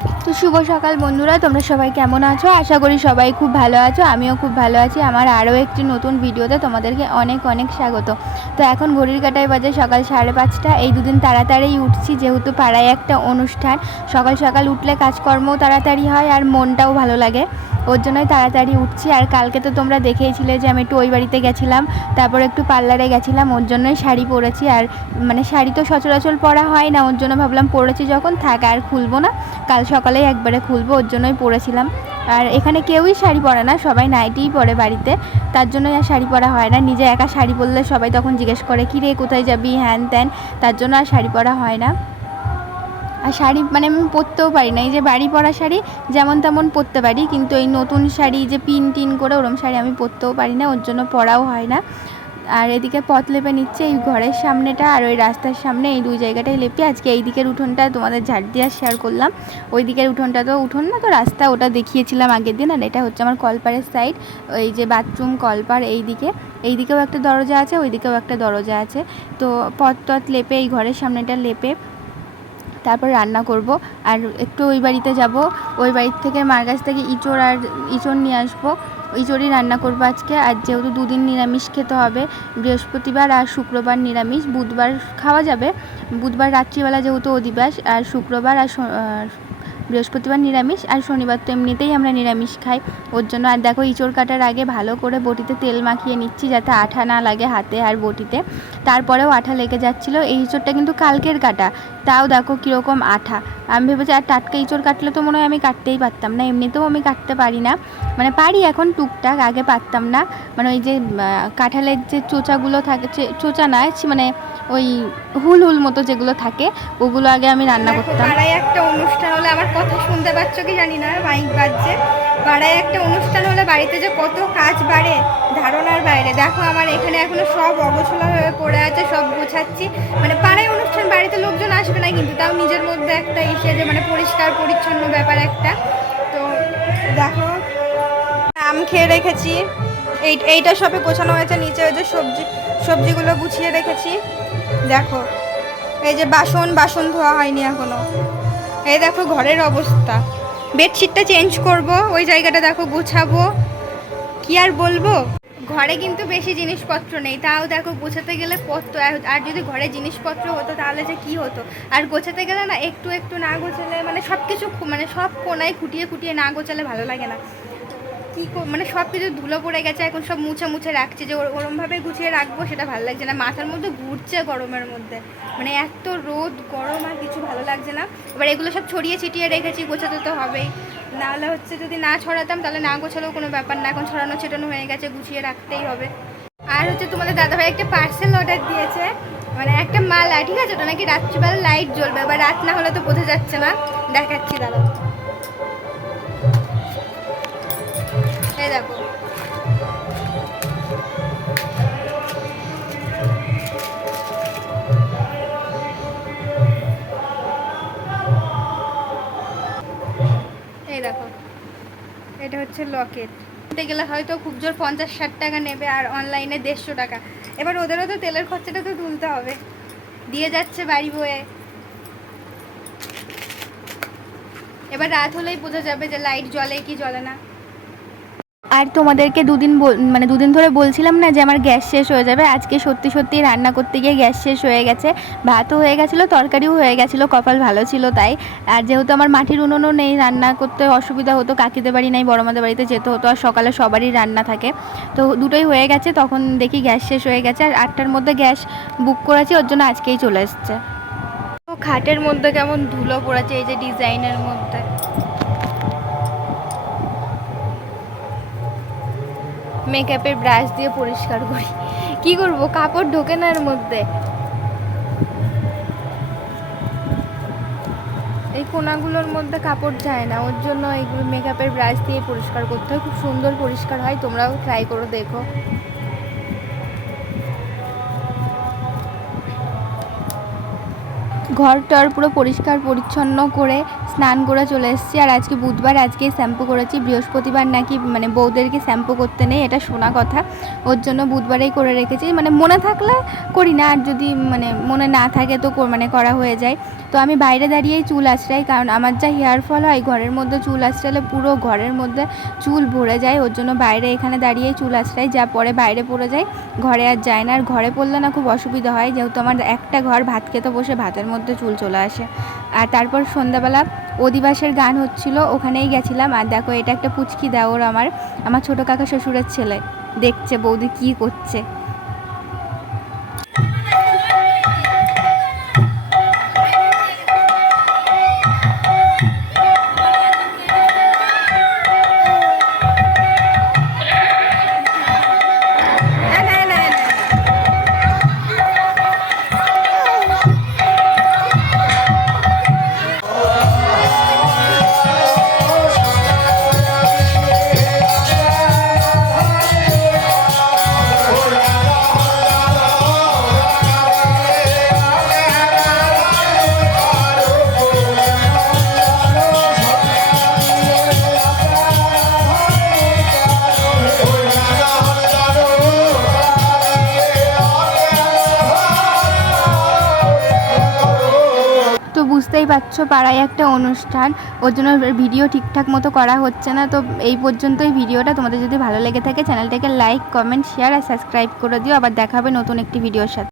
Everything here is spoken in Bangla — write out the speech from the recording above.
তো শুভ সকাল বন্ধুরা, তোমরা সবাই কেমন আছো? আশা করি সবাই খুব ভালো আছো। আমিও খুব ভালো আছি। আমার আরও একটি নতুন ভিডিওতে তোমাদেরকে অনেক অনেক স্বাগত। তো এখন ঘড়ির কাঁটায় বাজে সকাল 5:30। এই দুদিন তাড়াতাড়ি উঠছি, যেহেতু পাড়ায় একটা অনুষ্ঠান। সকাল সকাল উঠলে কাজকর্মও তাড়াতাড়ি হয় আর মনটাও ভালো লাগে, ওর জন্যই তাড়াতাড়ি উঠছি। আর কালকে তো তোমরা দেখেইছিলে যে আমি একটু ওই বাড়িতে গেছিলাম, তারপর একটু পার্লারে গেছিলাম, ওর জন্যই শাড়ি পরেছি। আর শাড়ি তো সচরাচর পরা হয় না, ওর জন্য ভাবলাম পরেছি যখন থাক, আর খুলবো না, কাল সকালেই একবারে খুলবো, ওর জন্যই পরেছিলাম। আর এখানে কেউই শাড়ি পরে না, সবাই নাইটিই পরে বাড়িতে, তার জন্যই আর শাড়ি পরা হয় না। নিজে একা শাড়ি পরলে সবাই তখন জিজ্ঞেস করে কী রে কোথায় যাবি হ্যান ত্যান, তার জন্য আর শাড়ি পরা হয় না। আর শাড়ি আমি পরতেও পারি না, এই যে বাড়ি পরা শাড়ি যেমন তেমন পরতে পারি, কিন্তু এই নতুন শাড়ি যে পিন টিন করে ওরম শাড়ি আমি পরতেও পারি না, ওর জন্য পরাও হয় না। আর এদিকে পথ লেপে নিচ্ছে, এই ঘরের সামনেটা আর ওই রাস্তার সামনে, এই দুই জায়গাটাই লেপি। আজকে এই দিকের উঠোনটা তোমাদের ঝাড় দিয়ে শেয়ার করলাম। ওই দিকের উঠোনটা তো উঠোন না, তো রাস্তা, ওটা দেখিয়েছিলাম আগের দিন। আর এটা হচ্ছে আমার কলপাড়ের সাইড, ওই যে বাথরুম কলপাড়, এই দিকেও একটা দরজা আছে, ওই দিকেও একটা দরজা আছে। তো পথ লেপে এই ঘরের সামনেটা লেপে তারপর রান্না করব। আর একটু ওই বাড়িতে যাব, ওই বাড়ির থেকে মার কাছ থেকে ইঁচড় নিয়ে আসবো, ইঁচড়ই রান্না করবো আজকে। আর যেহেতু দুদিন নিরামিষ খেতে হবে, বৃহস্পতিবার আর শুক্রবার নিরামিষ, বুধবার খাওয়া যাবে, বুধবার রাত্রিবেলা যেহেতু অধিবাস, আর শুক্রবার আর বৃহস্পতিবার নিরামিষ, আর শনিবার তো এমনিতেই আমরা নিরামিষ খাই, ওর জন্য। আর দেখো ইঁচড় কাটার আগে ভালো করে বটিতে তেল মাখিয়ে নিচ্ছি, যাতে আঠা না লাগে হাতে আর বটিতে। তারপরেও আঠা লেগে যাচ্ছিলো। এই ইঁচড়টা কিন্তু কালকের কাটা, তাও দেখো কীরকম আঠা। আমি ভেবেছি আর টাটকা ইঁচড় কাটলে তো মনে হয় আমি কাটতেই পারতাম না, এমনিতেও আমি কাটতে পারি না, পারি এখন টুকটাক, আগে পারতাম না। ওই যে কাঁঠালের যে চোচাগুলো থাকে, চোচা না, ওই হুল হুল মতো যেগুলো থাকে, ওগুলো আগে আমি রান্না করতাম। পাড়ায় একটা অনুষ্ঠান হলে, আমার কথা শুনতে পাচ্ছ কি জানি না, মাইক বাজছে। পাড়ায় একটা অনুষ্ঠান হলে বাড়িতে যে কত কাজ বাড়ে ধারণার বাইরে। দেখো আমার এখানে এখনো সব অগোছলা হয়ে পড়ে আছে, সব গোছাচ্ছি। পাড়ায় অনুষ্ঠান, বাড়িতে লোকজন আসবে না, কিন্তু তাও নিজের মধ্যে একটা এসে যে পরিষ্কার পরিচ্ছন্ন ব্যাপার একটা। তো দেখো আম খেয়ে রেখেছি, এইটা সবে গোছানো হয়েছে, নিচে ওই যে সবজিগুলো গুছিয়ে রেখেছি। দেখো এই যে বাসন ধোয়া হয়নি এখনো। এই দেখো ঘরের অবস্থা, বেডশিটটা চেঞ্জ করব, ওই জায়গাটা দেখো গোছাবো, কি আর বলবো। ঘরে কিন্তু বেশি জিনিসপত্র নেই, তাও দেখো গোছাতে গেলে কত। আর যদি ঘরে জিনিসপত্র হতো তাহলে যে কি হতো। আর গোছাতে গেলে না, একটু একটু না গোছালে সব কিছু সব কোনায় খুঁটিয়ে খুঁটিয়ে না গোছালে ভালো লাগে না। কি সব কিছু ধুলো পড়ে গেছে, এখন সব মুছে মুছে রাখছি, যে ওরমভাবে গুছিয়ে রাখবো সেটা ভালো লাগছে না। মাথার মধ্যে ঘুরছে গরমের মধ্যে, এত রোদ গরম, আর কিছু ভালো লাগছে না। এবার এগুলো সব ছড়িয়ে ছিটিয়ে রেখেছি, গোছাতে তো হবেই, নাহলে হচ্ছে যদি না ছড়াতাম তাহলে না গোছালেও কোনো ব্যাপার না। এখন ছড়ানো ছিটানো হয়ে গেছে, গুছিয়ে রাখতেই হবে। আর হচ্ছে তোমাদের দাদাভাই একটা পার্সেল অর্ডার দিয়েছে, একটা মালা, ঠিক আছে, ওটা নাকি রাত্রিবেলা লাইট জ্বলবে। এবার রাত না হলে তো বোঝা যাচ্ছে না, দেখাচ্ছি দাদা। এই দেখো, এই দেখো, এটা হচ্ছে লকেট। কিনতে গেলে হয়তো খুব জোর 50-60 টাকা নেবে, আর অনলাইনে 150 টাকা। এবার ওদেরও তো তেলের খরচাটা তো তুলতে হবে, দিয়ে যাচ্ছে বাড়ি বয়ে। এবার রাত হলেই বোঝা যাবে যে লাইট জ্বলে কি জ্বলে না। আর তোমাদেরকে দুদিন ধরে বলছিলাম না যে আমার গ্যাস শেষ হয়ে যাবে, আজকে সত্যি সত্যি রান্না করতে গিয়ে গ্যাস শেষ হয়ে গেছে। ভাতও হয়ে গেছিলো, তরকারিও হয়ে গেছিলো, কপাল ভালো ছিল তাই। আর যেহেতু আমার মাটির উনুনও নেই, রান্না করতে অসুবিধা হতো, কাকিদের বাড়ি নাই, বড়মাদের বাড়িতে যেতে হতো, আর সকালে সবারই রান্না থাকে, তো দুটোই হয়ে গেছে। তখন দেখি গ্যাস শেষ হয়ে গেছে, আর 8টার মধ্যে গ্যাস বুক করেছি, ওর জন্য আজকেই চলে এসছে। তো খাটের মধ্যে কেমন ধুলো পড়েছে, এই যে ডিজাইনের মধ্যে। মেকআপের ব্রাশ দিয়ে পরিষ্কার করি, কি করব, কাপড় ঢোকে না এর মধ্যে। এই কোনাগুলোর মধ্যে কাপড় যায় না, ওর জন্য এইগুলো মেকআপের ব্রাশ দিয়ে পরিষ্কার করতে হয়, খুব সুন্দর পরিষ্কার হয়, তোমরাও ট্রাই করো দেখো। ঘরটার পুরো পরিষ্কার পরিচ্ছন্ন করে স্নান করে চলে এসেছি। আর আজকে বুধবার, আজকেই শ্যাম্পু করেছি। বৃহস্পতিবার নাকি মানে বউদেরকে শ্যাম্পু করতে নেই, এটা শোনা কথা, ওর জন্য বুধবারেই করে রেখেছি। মানে মনে থাকলে করি না, আর যদি মানে মনে না থাকে তো মানে করা হয়ে যায়। তো আমি বাইরে দাঁড়িয়েই চুল আঁচড়াই, কারণ আমার যা হেয়ার ফল হয়, ঘরের মধ্যে চুল আঁচড়ালে পুরো ঘরের মধ্যে চুল ভরে যায়। ওর জন্য বাইরে এখানে দাঁড়িয়েই চুল আঁচড়াই, যা পরে বাইরে পড়ে যায়, ঘরে আর যায় না। আর ঘরে পড়লে না খুব অসুবিধা হয়, যেহেতু আমার একটা ঘর, ভাত খেতে বসে ভাতের মধ্যে চুল চলে আসে। আর তারপর সন্ধ্যাবেলা অধিবাসের গান হচ্ছিল, ওখানেই গেছিলাম। আর দেখো, এটা একটা পুচকি দেওর, আমার ছোটো কাকা শ্বশুরের ছেলে, দেখছে বৌদি কী করছে। তো বুঝতেই পারছো, পাড়ায় একটা অনুষ্ঠান, ওর জন্য ভিডিও ঠিকঠাক মতো করা হচ্ছে না। তো এই পর্যন্তই ভিডিওটা। তোমাদের যদি ভালো লেগে থাকে চ্যানেলটাকে লাইক, কমেন্ট, শেয়ার আর সাবস্ক্রাইব করে দিও। আবার দেখা হবে নতুন একটি ভিডিওর সাথে।